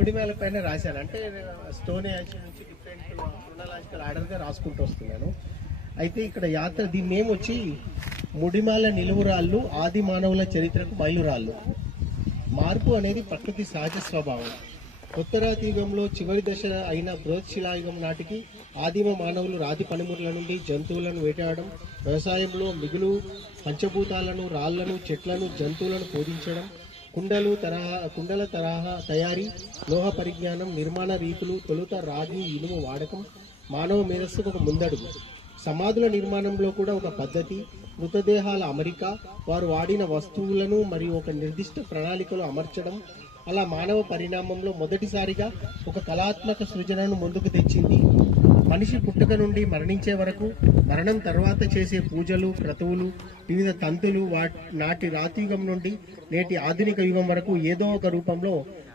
ముడిమేల పైన రాశాను అంటే స్టోన్ ఏజ్ నుంచి డిఫరెంట్ క్రోనాలజికల్ ఆర్డర్గా రాసుకుంటూ వస్తున్నాను. అయితే ఇక్కడ యాత్ర దీని మేము వచ్చి ముడిమాల నిలువురాళ్ళు ఆది మానవుల చరిత్రకు మైలురాళ్ళు మార్పు అనేది ప్రకృతి సహజ స్వభావం. ఉత్తరాది యుగంలో చివరి దశ అయిన బృహత్శిలాయుగం నాటికి ఆదిమ మానవులు రాతి పనిముట్ల నుండి జంతువులను వేటాడడం వ్యవసాయంలో మిగులు పంచభూతాలను రాళ్ళను చెట్లను జంతువులను పూజించడం కుండలు తరహా కుండల తరహా తయారీ లోహ పరిజ్ఞానం నిర్మాణ రీతులు తొలుత రాగి ఇనుము వాడకం మానవ మేధస్సుకు ఒక ముందడుగు. సమాధుల నిర్మాణంలో కూడా ఒక పద్ధతి మృతదేహాల అమరిక వారు వాడిన వస్తువులను మరియు ఒక నిర్దిష్ట ప్రణాళికలో అమర్చడం అలా మానవ పరిణామంలో మొదటిసారిగా ఒక కళాత్మక సృజనను ముందుకు తెచ్చింది మనిషి పుట్టుక నుండి మరణించే వరకు మరణం తర్వాత చేసే పూజలు క్రతువులు వివిధ తంతులు వాటి నాటి రాతియుగం నుండి నేటి ఆధునిక యుగం వరకు ఏదో ఒక రూపంలో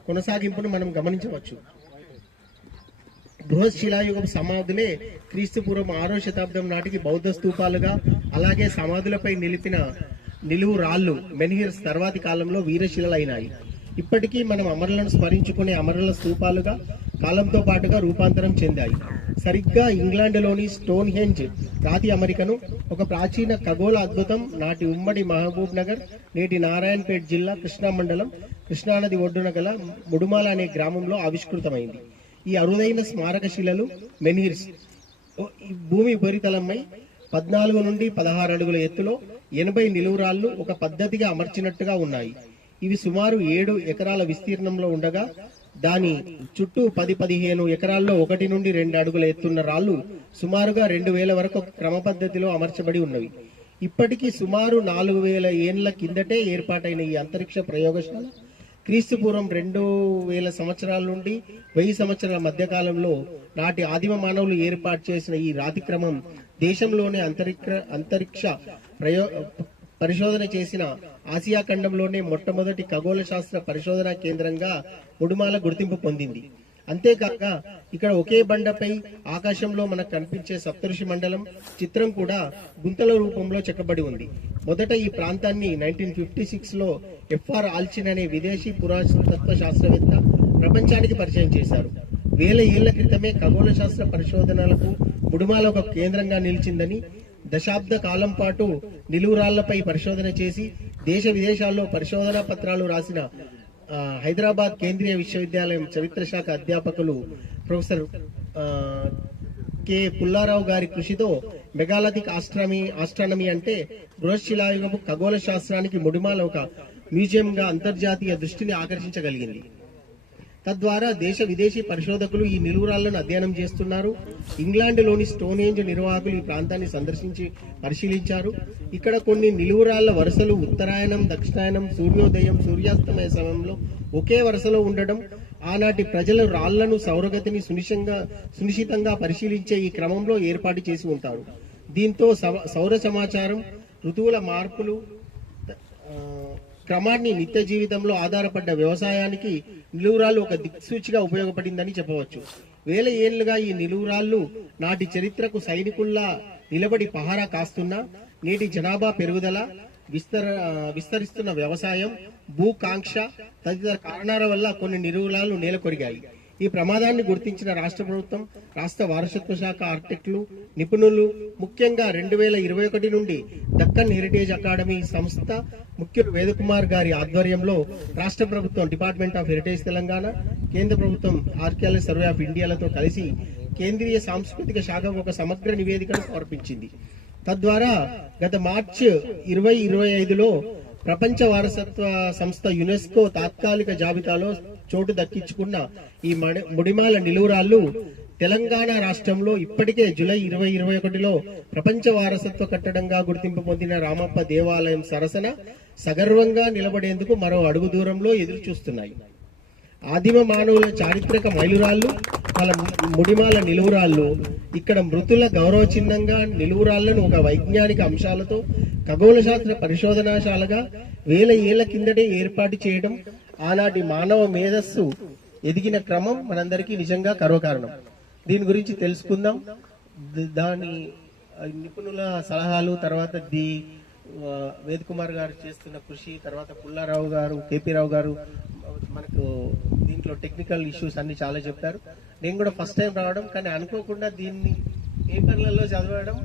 కొనసాగింపును మనం గమనించవచ్చు. బృహశిలాయుగం సమాధులే క్రీస్తు పూర్వం ఆరో శతాబ్దం నాటికి బౌద్ధ స్తూపాలుగా అలాగే సమాధులపై నిలిపిన నిలువు రాళ్ళు మెనిహిర్స్ తర్వాతి కాలంలో వీరశిలలైనాయి. ఇప్పటికీ మనం అమరులను స్మరించుకునే అమరుల స్తూపాలుగా కాలంతో పాటుగా రూపాంతరం చెందాయి. సరిగ్గా ఇంగ్లాండ్లోని స్టోన్ హెంజ్ రాతి అమెరికను ఒక ప్రాచీన ఖగోళ అద్భుతం నాటి ఉమ్మడి మహబూబ్ నగర్ నేటి నారాయణపేట్ జిల్లా కృష్ణా మండలం కృష్ణానది ఒడ్డున గల ముడుమాల అనే గ్రామంలో ఆవిష్కృతమైంది. ఈ అరుదైన స్మారక శిలలు మెనీర్స్ భూమి ఉపరితలంపై పద్నాలుగు నుండి పదహారు అడుగుల ఎత్తులో ఎనభై నిలువురాళ్ళు ఒక పద్ధతిగా అమర్చినట్టుగా ఉన్నాయి. ఇవి సుమారు ఏడు ఎకరాల విస్తీర్ణంలో ఉండగా దాని చుట్టూ పది పదిహేను ఎకరాల్లో ఒకటి నుండి రెండు అడుగుల ఎత్తున్న రాళ్ళు సుమారుగా రెండు వేల వరకు క్రమ పద్ధతిలో అమర్చబడి ఉన్నవి. ఇప్పటికీ సుమారు నాలుగు వేల ఏండ్ల కిందటే ఏర్పాటైన ఈ అంతరిక్ష ప్రయోగశాల క్రీస్తు పూర్వం రెండు వేల సంవత్సరాల నుండి వెయ్యి సంవత్సరాల మధ్యకాలంలో నాటి ఆదిమ మానవులు ఏర్పాటు చేసిన ఈ రాతి క్రమం దేశంలోనే అంతరిక్ష అంతరిక్ష ప్రయో పరిశోధన చేసిన ఆసియా ఖండంలోనే మొట్టమొదటి ఖగోళ శాస్త్ర పరిశోధనా కేంద్రంగా ఉడుమాల గుర్తింపు పొందింది. అంతేకాక ఇక్కడ ఒకే బండపై ఆకాశంలో మనకు కనిపించే సప్తఋషి మండలం చిత్రం కూడా గుంతల రూపంలో చెక్కబడి ఉంది. మొదట ఈ ప్రాంతాన్ని నైన్టీన్ ఫిఫ్టీ సిక్స్లో ఎఫ్ఆర్ ఆల్చిన్ అనే విదేశీ పురాతత్వ శాస్త్రవేత్త ప్రపంచానికి పరిచయం చేశారు. వేల ఏళ్ళ క్రితమే ఖగోళ శాస్త్ర పరిశోధనలకు ఉడుమాల ఒక కేంద్రంగా నిలిచిందని దశాబ్ద కాలం పాటు నిలువురాళ్ళపై పరిశోధన చేసి దేశ విదేశాల్లో పరిశోధనా పత్రాలు రాసిన హైదరాబాద్ కేంద్రీయ విశ్వవిద్యాలయం చరిత్ర శాఖ అధ్యాపకులు ప్రొఫెసర్ కె. పుల్లారావు గారి కృషితో మెగాలథిక్ ఆస్ట్రామీ ఆస్ట్రానమీ అంటే బృహశిలాయుగము ఖగోళ శాస్త్రానికి ముడిమాల ఒక మ్యూజియం గా అంతర్జాతీయ దృష్టిని ఆకర్షించగలిగింది. తద్వారా దేశ విదేశీ పరిశోధకులు ఈ నిలువురాళ్ళను అధ్యయనం చేస్తున్నారు. ఇంగ్లాండ్లోని స్టోనేంజ్ నిర్వాహకులు ఈ ప్రాంతాన్ని సందర్శించి పరిశీలించారు. ఇక్కడ కొన్ని నిలువురాళ్ళ వరుసలు ఉత్తరాయణం దక్షిణాయనం సూర్యోదయం సూర్యాస్తమయ సమయంలో ఒకే వరుసలో ఉండడం ఆనాటి ప్రజలు రాళ్ళను సౌరగతిని సునిశంగా సునిశ్చితంగా పరిశీలించే ఈ క్రమంలో ఏర్పాటు చేసి ఉంటారు. దీంతో సవ- సౌర సమాచారం ఋతువుల మార్పులు క్రమాన్ని నిత్య జీవితంలో ఆధారపడ్డ వ్యవసాయానికి నిలువురాళ్ళు ఒక దిక్సూచిగా ఉపయోగపడిందని చెప్పవచ్చు. వేల ఏళ్ళుగా ఈ నిలువురాళ్ళు నాటి చరిత్రకు సైనికుల్లా నిలబడి పహారా కాస్తున్నా నేటి జనాభా పెరుగుదల విస్తర విస్తరిస్తున్న వ్యవసాయం భూకాంక్ష తదితర కారణాల వల్ల కొన్ని నిలువురాళ్ళు నేలకొరిగాయి. ఈ ప్రమాదాన్ని గుర్తించిన రాష్ట్ర ప్రభుత్వం రాష్ట్ర వారసత్వ శాఖ ఆర్కిటెక్టులు నిపుణులు ముఖ్యంగా రెండు వేల ఇరవై ఒకటి నుండి దక్కన్ హెరిటేజ్ అకాడమీ సంస్థ ముఖ్యులు వేదకుమార్ గారి ఆధ్వర్యంలో రాష్ట్ర ప్రభుత్వం డిపార్ట్మెంట్ ఆఫ్ హెరిటేజ్ తెలంగాణ కేంద్ర ప్రభుత్వం ఆర్కియాలజీ సర్వే ఆఫ్ ఇండియాలతో కలిసి కేంద్రీయ సాంస్కృతిక శాఖకు ఒక సమగ్ర నివేదికను సమర్పించింది. తద్వారా గత మార్చ్ ఇరవై ఇరవై ఐదులో ప్రపంచ వారసత్వ సంస్థ యునెస్కో తాత్కాలిక జాబితాలో చోటు దక్కించుకున్న ఈ మడి- ముడిమాల నిలువురాళ్ళు తెలంగాణ రాష్ట్రంలో ఇప్పటికే జూలై ఇరవై ఇరవై ఒకటిలో ప్రపంచ వారసత్వ కట్టడంగా గుర్తింపు పొందిన రామప్ప దేవాలయం సరసన సగర్వంగా నిలబడేందుకు మరో అడుగు దూరంలో ఎదురు చూస్తున్నాయి ఆదిమ మానవుల చారిత్రక మైలురాళ్ళు వాళ్ళ ముడిమాల నిలువురాళ్ళు ఇక్కడ మృతుల గౌరవ చిహ్నంగా నిలువురాళ్ళను ఒక వైజ్ఞానిక అంశాలతో ఖగోళ శాస్త్ర పరిశోధనాశాలగా వేల ఏళ్ళ కిందటే ఏర్పాటు చేయడం ఆనాటి మానవ మేధస్సు ఎదిగిన క్రమం మనందరికీ నిజంగా గర్వకారణం దీని గురించి తెలుసుకుందాం. దాని నిపుణుల సలహాలు తర్వాత ది వేద్ కుమార్ గారు చేస్తున్న కృషి తర్వాత పుల్లారావు గారు కేపీ రావు గారు మనకు దీంట్లో టెక్నికల్ ఇష్యూస్ అన్ని చాలా చెప్తారు నేను కూడా ఫస్ట్ టైం రావడం కానీ అనుకోకుండా దీన్ని పేపర్లలో చదవడం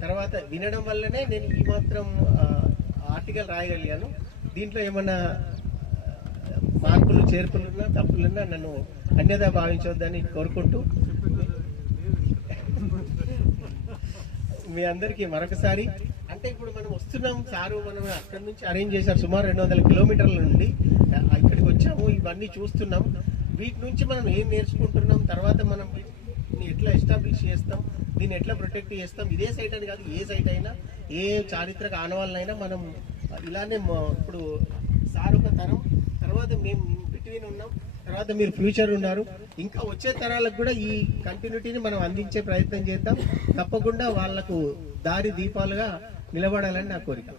తర్వాత వినడం వల్లనే నేను ఈ మాత్రం ఆర్టికల్ రాయగలిగాను. దీంట్లో ఏమన్నా మార్పులు చేర్పులున్నా తప్పులున్నా నన్ను అన్యదా భావించవద్దని కోరుకుంటూ మీ అందరికీ మరొకసారి అంటే ఇప్పుడు మనం వస్తున్నాం సారు మనం అక్కడి నుంచి అరేంజ్ చేశారు సుమారు రెండు వందల కిలోమీటర్ల నుండి. ఇక్కడికి వచ్చాము ఇవన్నీ చూస్తున్నాం. వీటి నుంచి మనం ఏం నేర్చుకుంటున్నాం తర్వాత మనం వీటిని ఎట్లా ఎస్టాబ్లిష్ చేస్తాం దీన్ని ఎట్లా ప్రొటెక్ట్ చేస్తాం ఇదే సైట్ అని కాదు ఏ సైట్ అయినా ఏ చారిత్రక ఆనవాళ్ళనైనా మనం ఇలానే ఇప్పుడు సార్ ఒక తరం తర్వాత మేము బిట్వీన్ ఉన్నాం తర్వాత మీరు ఫ్యూచర్ ఉన్నారు. ఇంకా వచ్చే తరాలకు కూడా ఈ కంటిన్యూటీని మనం అందించే ప్రయత్నం చేద్దాం. తప్పకుండా వాళ్ళకు దారి దీపాలుగా నిలబడాలని నా కోరిక.